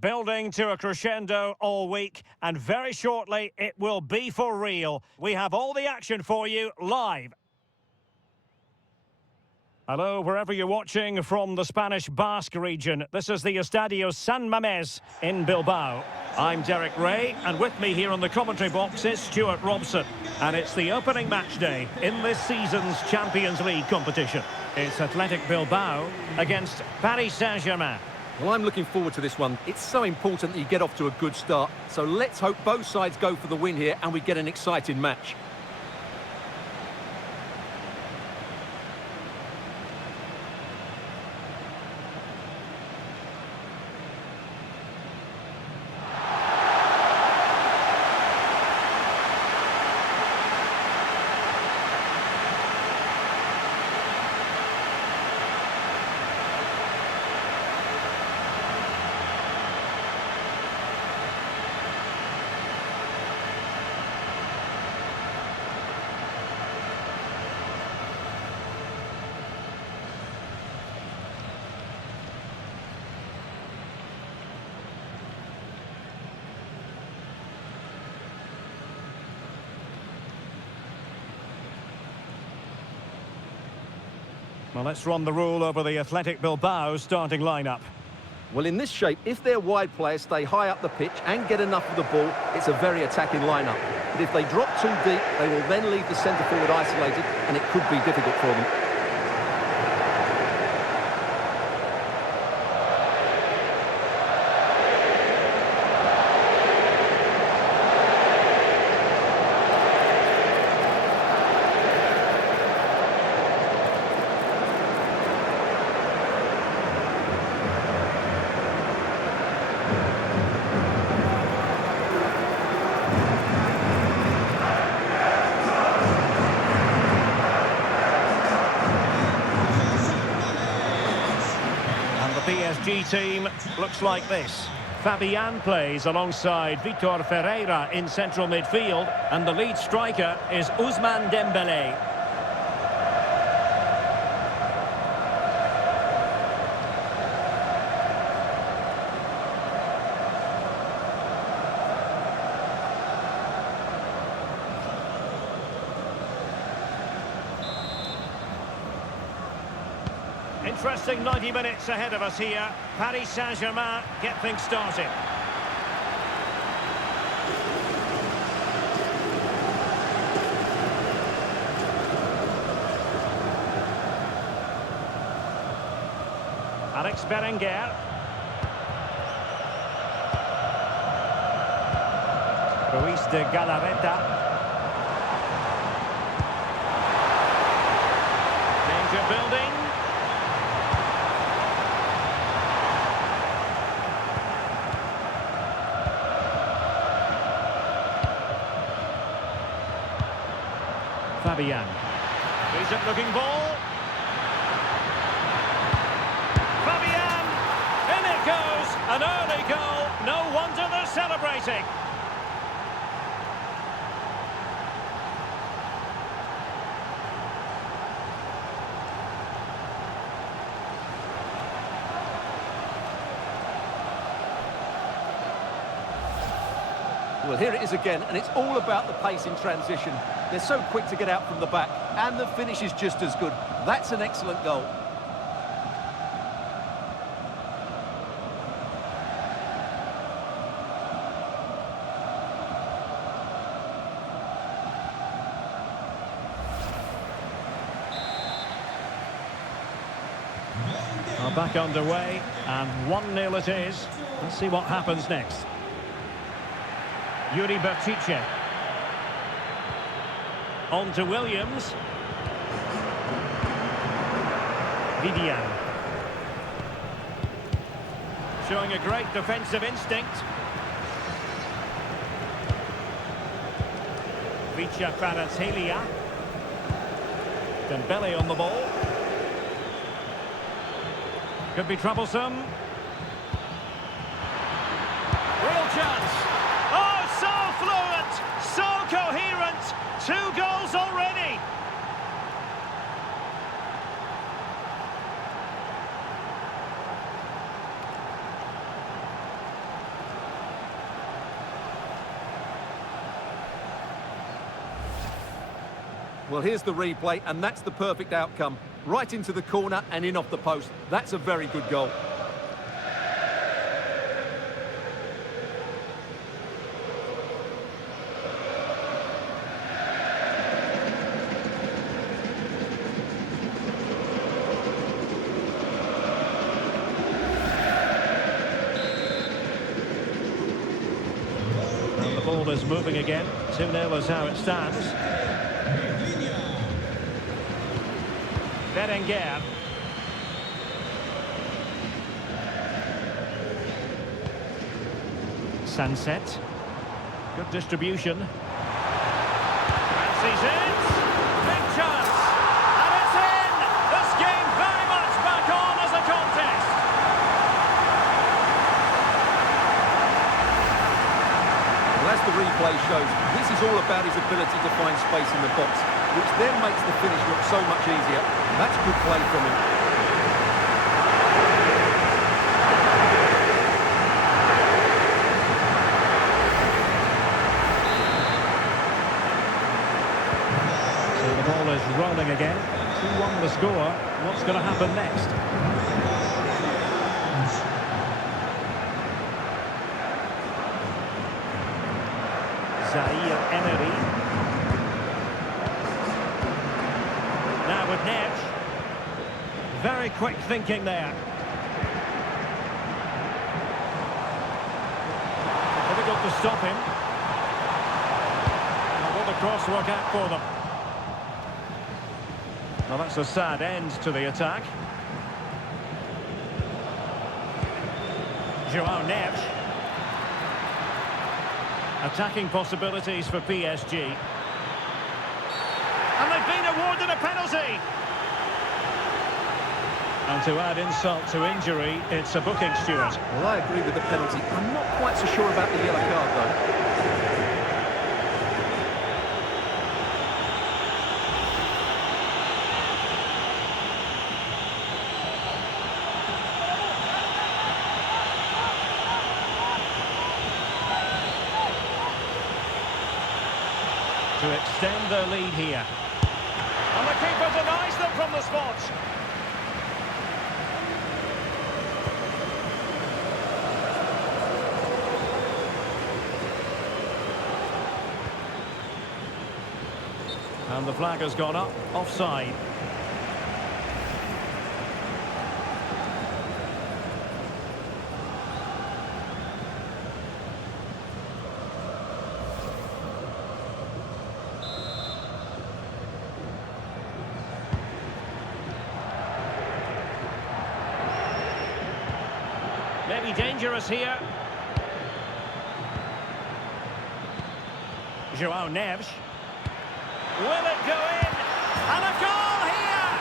Building to a crescendo all week, and very shortly it will be for real. We have all the action for you live. Hello, wherever you're watching from the Spanish Basque region. This is the Estadio San Mamés in Bilbao. I'm Derek Ray, and with me here on the commentary box is Stuart Robson. And it's the opening match day in this season's Champions League competition. It's Athletic Bilbao against Paris Saint-Germain. Well, I'm looking forward to this one. It's so important that you get off to a good start. So let's hope both sides go for the win here and we get an exciting match. Well, let's run the rule over the Athletic Bilbao starting lineup. Well, in this shape, if their wide players stay high up the pitch and get enough of the ball, it's a very attacking lineup. But if they drop too deep, they will then leave the centre forward isolated, and it could be difficult for them. PSG team looks like this. Fabian plays alongside Vitor Ferreira in central midfield, and the lead striker is Ousmane Dembélé. Interesting 90 minutes ahead of us here. Paris Saint-Germain get things started. Alex Berenguer. Ruiz de Galarreta. Danger building. Fabian. Decent looking ball. Fabian! In it goes! An early goal. No wonder they're celebrating. Well, here it is again, and it's all about the pace in transition. They're so quick to get out from the back, and the finish is just as good. That's an excellent goal. Are back underway, and 1-0 it is. Let's see what happens next. Yuri Bertice. On to Williams. Vivian. Showing a great defensive instinct. Vicha Kvaratskhelia. Dembele on the ball. Could be troublesome. Real chance. Oh, so fluent, so coherent. 2 goals already. Well, here's the replay, and that's the perfect outcome. Right into the corner and in off the post. That's a very good goal. And the ball is moving again. 2-0 is how it stands. Berenguer. Sancet. Good distribution. Fancies it. Big chance. And it's in! This game very much back on as a contest. Well, as the replay shows, this is all about his ability to find space in the box, which then makes the finish look so much easier. That's good play from him. So the ball is rolling again. 2-1 the score. What's going to happen next? Zaire Emery. Now with Neves. Very quick thinking there. Difficult to stop him. Now will the cross work out for them? Well, that's a sad end to the attack. João Neves. Attacking possibilities for PSG. And they've been awarded a penalty. And to add insult to injury, it's a booking, Stuart. Well, I agree with the penalty. I'm not quite so sure about the yellow card, though. To extend their lead here. And the keeper denies them from the spot. And the flag has gone up, offside. Maybe dangerous here. João Neves. Will it go in? And a goal here!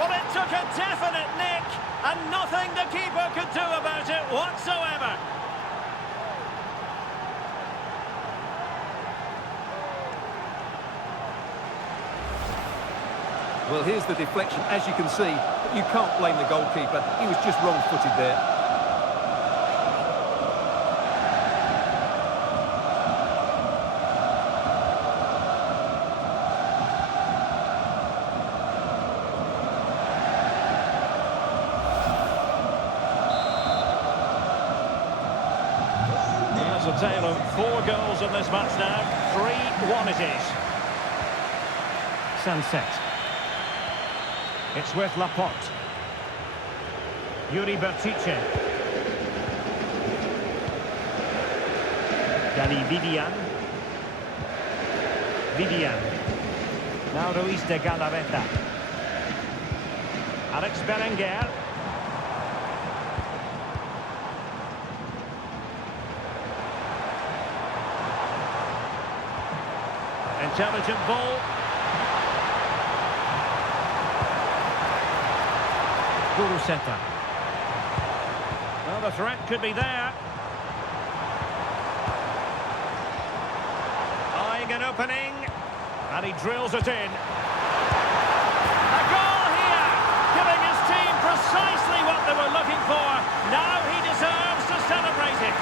Well, it took a definite nick, and nothing the keeper could do about it whatsoever. Well, here's the deflection, as you can see. But you can't blame the goalkeeper. He was just wrong-footed there. A tale of 4 goals in this match now. 3-1 it is. Sancet. It's with Laporte. Yuri Bertice. Dani Vivian. Vivian. Now Ruiz de Galarreta. Alex Berenguer. Intelligent ball. Guruseta. Well, the threat could be there. Eyeing an opening. And he drills it in. A goal here! Giving his team precisely what they were looking for. Now he deserves to celebrate it.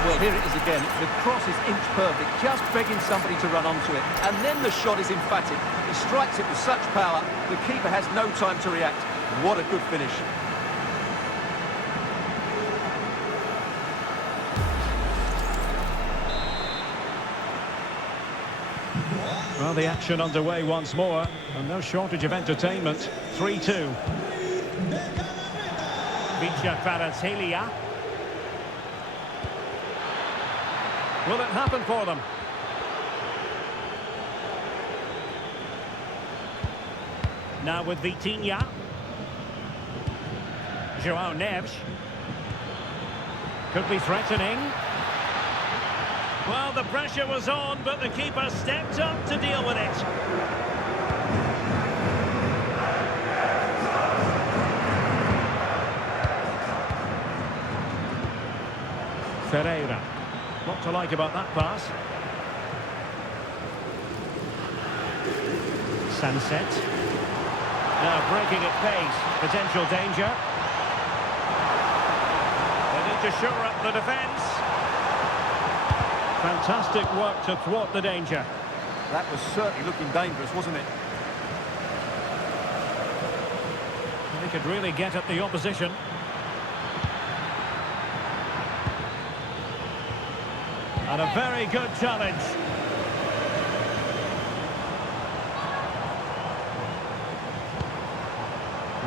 Well, Here it is again. The cross is inch perfect, just begging somebody to run onto it. And then the shot is emphatic. He strikes it with such power, the keeper has no time to react. What a good finish. Well, the action underway once more, and no shortage of entertainment. 3-2. Kvaratskhelia. Will it happen for them? Now with Vitinha. João Neves. Could be threatening. Well, the pressure was on, but the keeper stepped up to deal with it. Ferreira. What to like about that pass? Sancet. Now breaking at pace. Potential danger. They need to shore up the defence. Fantastic work to thwart the danger. That was certainly looking dangerous, wasn't it? They could really get at the opposition. And a very good challenge.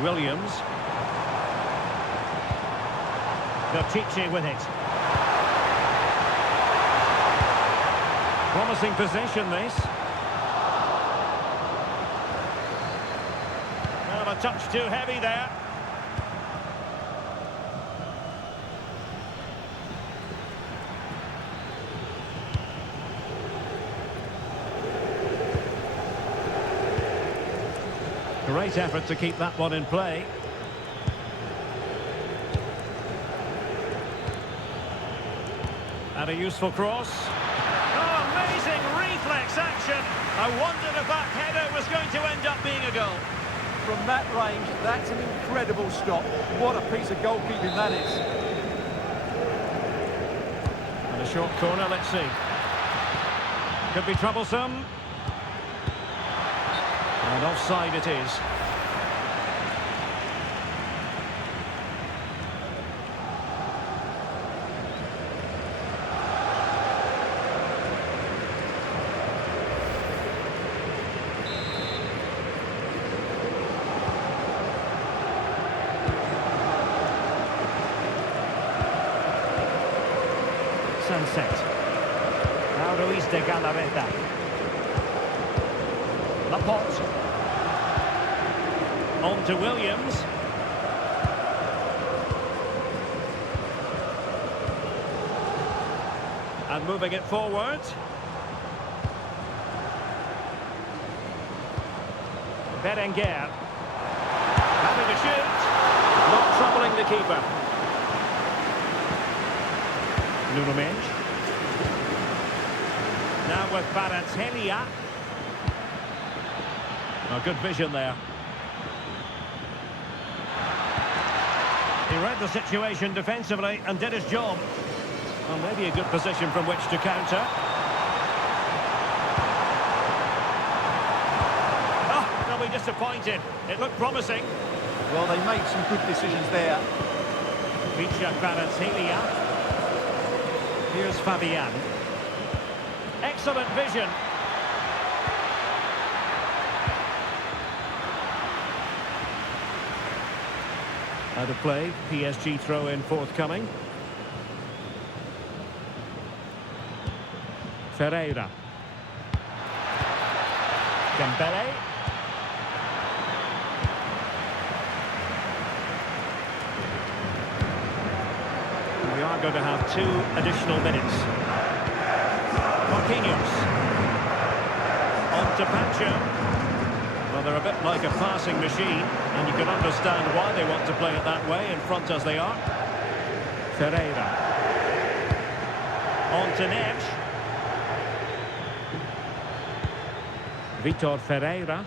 Williams. Belchiche with it. Promising possession, this. Well, a touch too heavy there. Great effort to keep that one in play. And a useful cross. Oh, amazing reflex action. I wondered if that header was going to end up being a goal. From that range, that's an incredible stop. What a piece of goalkeeping that is. And a short corner, let's see. Could be troublesome. And offside it is. Sancet. Now Ruiz de Galarreta. Laporte. On to Williams. And moving it forward. Berenguer. Having a shoot. Not troubling the keeper. Nuno Mendes. Now with Kvaratskhelia. Oh, good vision there. He read the situation defensively and did his job. Well, maybe a good position from which to counter. Oh, they'll be disappointed. It looked promising. Well, they made some good decisions there. Kvaratskhelia. Here's Fabian. Excellent vision. Out of play, PSG throw-in forthcoming. Ferreira. Dembele. We are going to have 2 additional minutes. Marquinhos. On to Pancho. Well, they're a bit like a passing machine, and you can understand why they want to play it that way, in front as they are. Ferreira. On to Neves. Vitor Ferreira.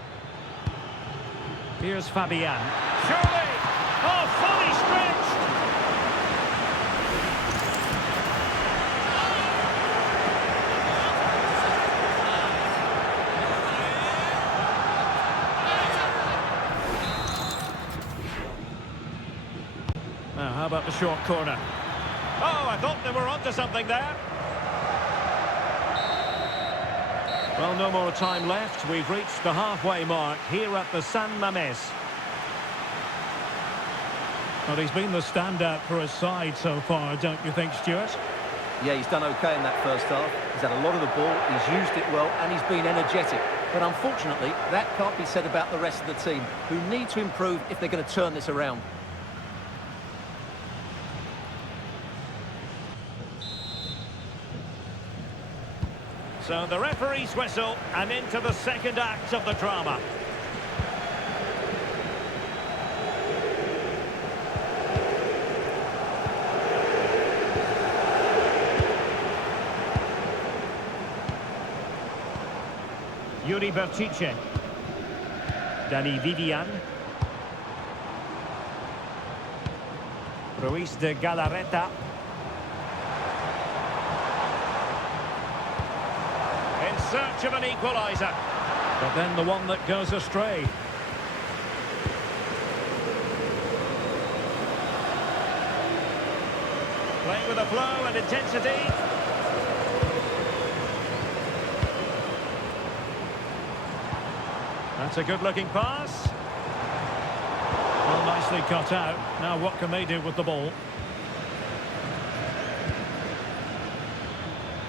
Here's Fabian. Surely! Oh, fully stretched! Now, how about the short corner? Oh, I thought they were onto something there. Well, no more time left. We've reached the halfway mark here at the San Mamés. But he's been the standout for his side so far, don't you think, Stuart? Yeah, he's done okay in that first half. He's had a lot of the ball, he's used it well, and he's been energetic. But unfortunately, that can't be said about the rest of the team, who need to improve if they're going to turn this around. So the referee's whistle, and into the second act of the drama. Yuri Berchiche. Dani Vivian. Ruiz de Galarreta. In search of an equaliser. But then the one that goes astray. Playing with a flow and intensity. That's a good-looking pass. Well, nicely cut out. Now what can they do with the ball?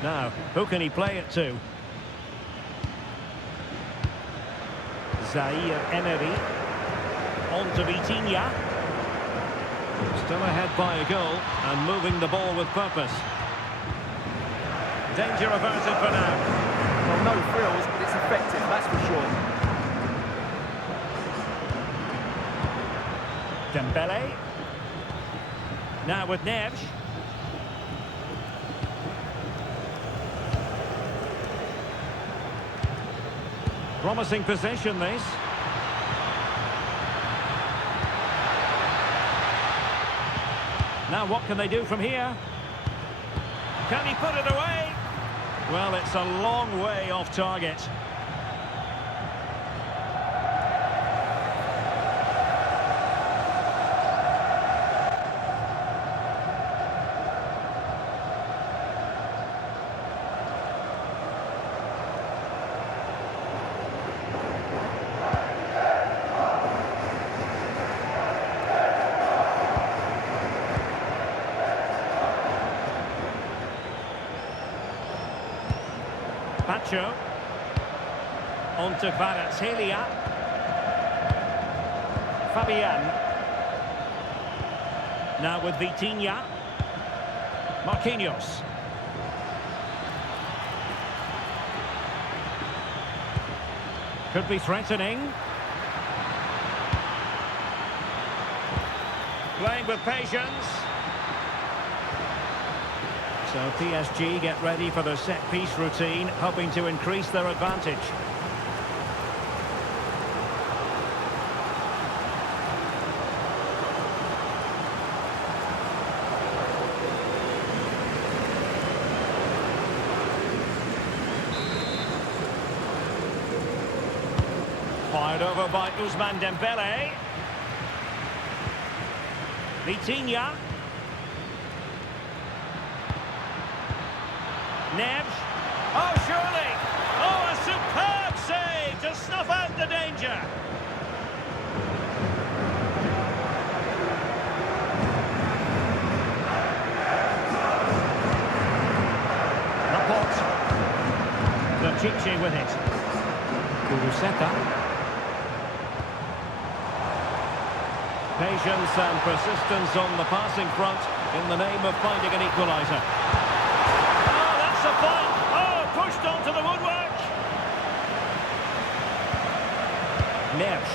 Now, who can he play it to? Zaire Emery. On to Vitinha. Still ahead by a goal and moving the ball with purpose. Danger averted for now. Well, no frills, but it's effective, that's for sure. Dembele. Now with Neves. Promising possession, this. Now what can they do from here? Can he put it away? Well, it's a long way off target. Pacho. On to Kvaratskhelia. Fabian. Now with Vitinha. Marquinhos. Could be threatening. Playing with patience. So PSG get ready for their set-piece routine, hoping to increase their advantage. Fired over by Ousmane Dembele. Vitinha. Neves. Oh, surely! Oh, a superb save to snuff out the danger. Laporte. Berchiche with it. Uruseta. Patience and persistence on the passing front in the name of finding an equaliser. Oh, pushed onto the woodwork. Neves.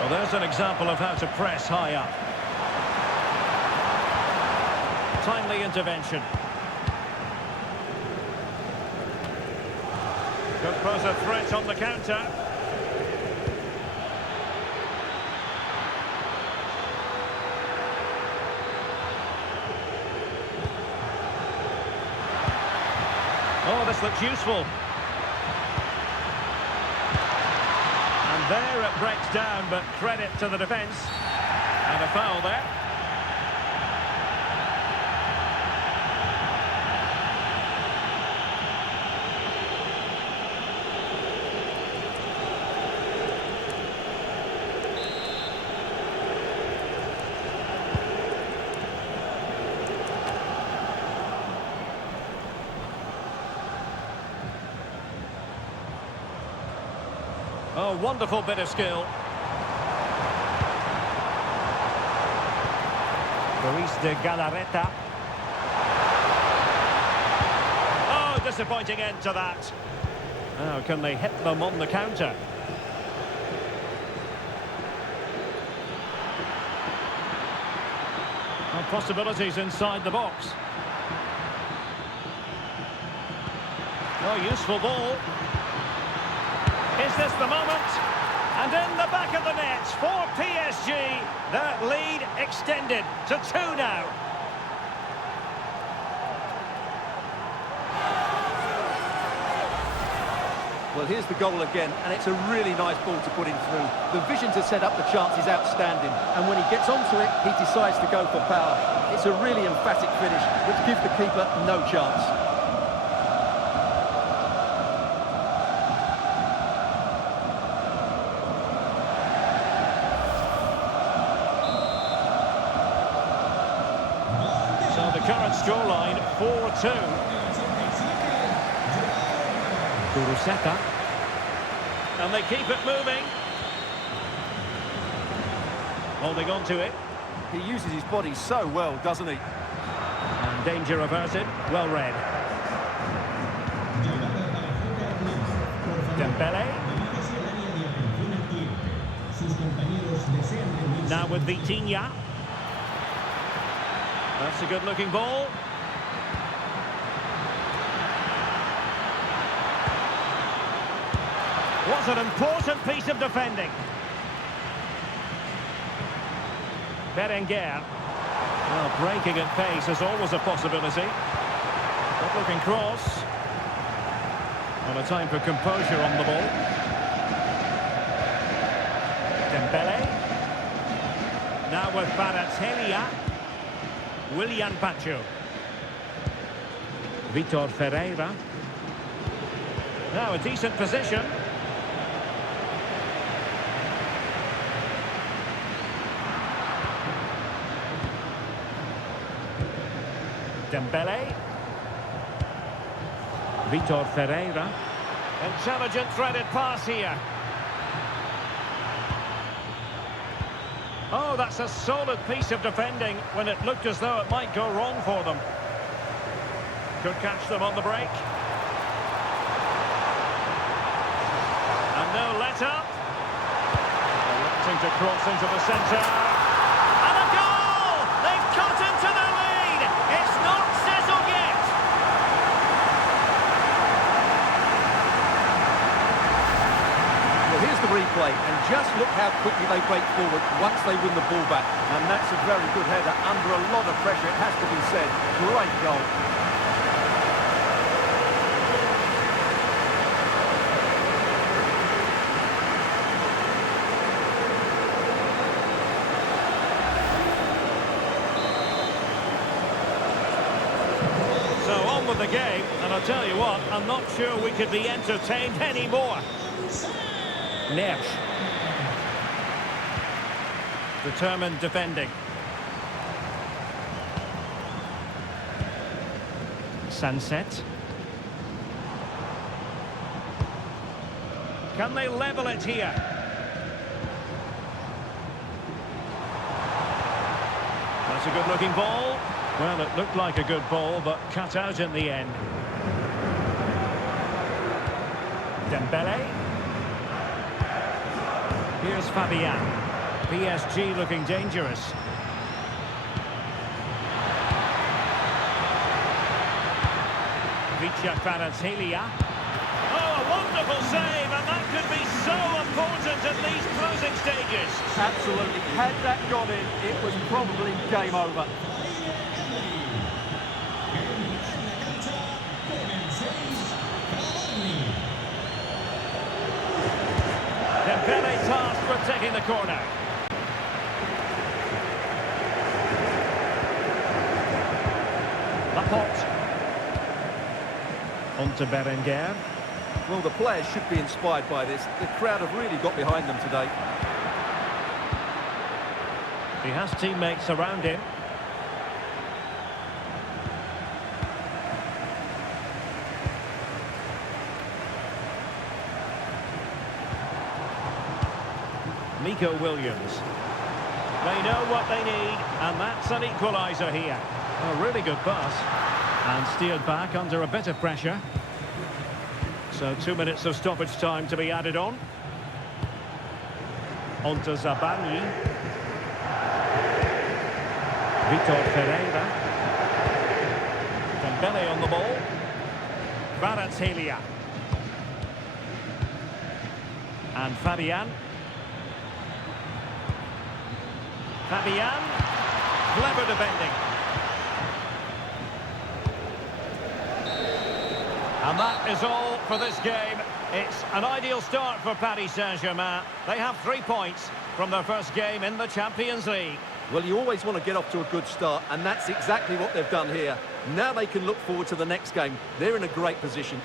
Well, there's an example of how to press high up. Timely intervention. Could pose a threat on the counter. Oh, this looks useful. And there it breaks down, but credit to the defence. And a foul there. Oh, wonderful bit of skill. Luis de Galarreta. Oh, disappointing end to that. Now, can they hit them on the counter? Well, possibilities inside the box. Oh, useful ball. Is this the moment? And in the back of the net for PSG. That lead extended to 2 now. Well, here's the goal again, and it's a really nice ball to put him through. The vision to set up the chance is outstanding, and when he gets onto it, he decides to go for power. It's a really emphatic finish, which gives the keeper no chance. So the current scoreline, 4-2. Kuruseta. And they keep it moving. Holding on to it. He uses his body so well, doesn't he? And danger averted. Well read. Dembele. Now with Vitinha. That's a good-looking ball. What an important piece of defending. Berenguer. Well, breaking at pace is always a possibility. Good-looking cross. Well, a time for composure on the ball. Dembele. Now with Kvaratskhelia. Willian Pacho. Vitor Ferreira. Now a decent position. Dembele. Vitor Ferreira. Intelligent threaded pass here. Oh, that's a solid piece of defending when it looked as though it might go wrong for them. Could catch them on the break. And no let-up. Electing to cross into the centre. And a goal! They've cut into the lead! It's not settled yet! Well, here's the replay, and just look how quickly they break forward once they win the ball back. And that's a very good header under a lot of pressure, it has to be said. Great goal. So on with the game, and I'll tell you what, I'm not sure we could be entertained anymore. Nesh. Determined defending. Sancet. Can they level it here? That's a good-looking ball. Well, it looked like a good ball, but cut out in the end. Dembele. Here's Fabian. PSG looking dangerous. Kvaratskhelia. Oh, a wonderful save, and that could be so important at these closing stages. Absolutely. Had that gone in, it was probably game over. Dembele tasked with taking the corner. Laporte. On to Berenguer. Well, the players should be inspired by this. The crowd have really got behind them today. He has teammates around him. Nico Williams. They know what they need, and that's an equaliser here. A really good pass. And steered back under a bit of pressure. So 2 minutes of stoppage time to be added on. On to Zabani. Vitor Pereira. Dembele on the ball. Kvaratskhelia. And Fabian. Fabian. Clever defending. And that is all for this game. It's an ideal start for Paris Saint-Germain. They have 3 points from their first game in the Champions League. Well, you always want to get off to a good start, and that's exactly what they've done here. Now they can look forward to the next game. They're in a great position.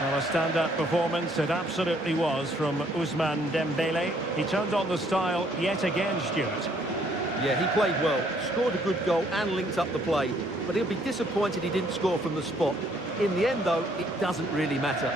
Well, a stand-up performance it absolutely was from Ousmane Dembele. He turned on the style yet again, Stuart. Yeah, he played well, scored a good goal and linked up the play. But he'll be disappointed he didn't score from the spot. In the end, though, it doesn't really matter.